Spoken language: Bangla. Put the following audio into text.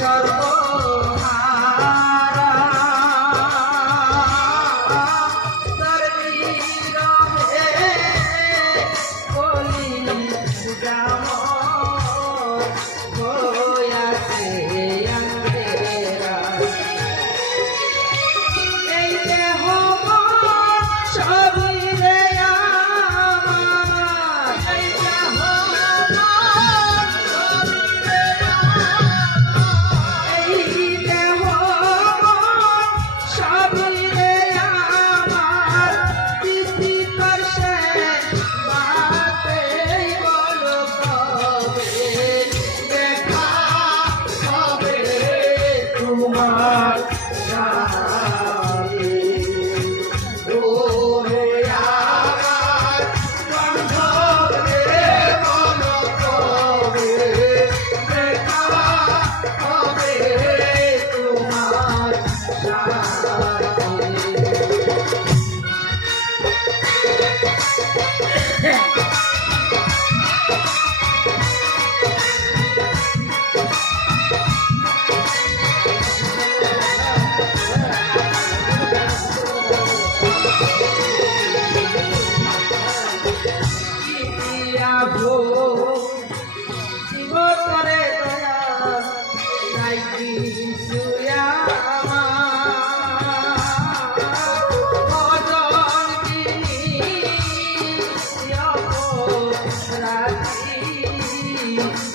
হইতি Thanks.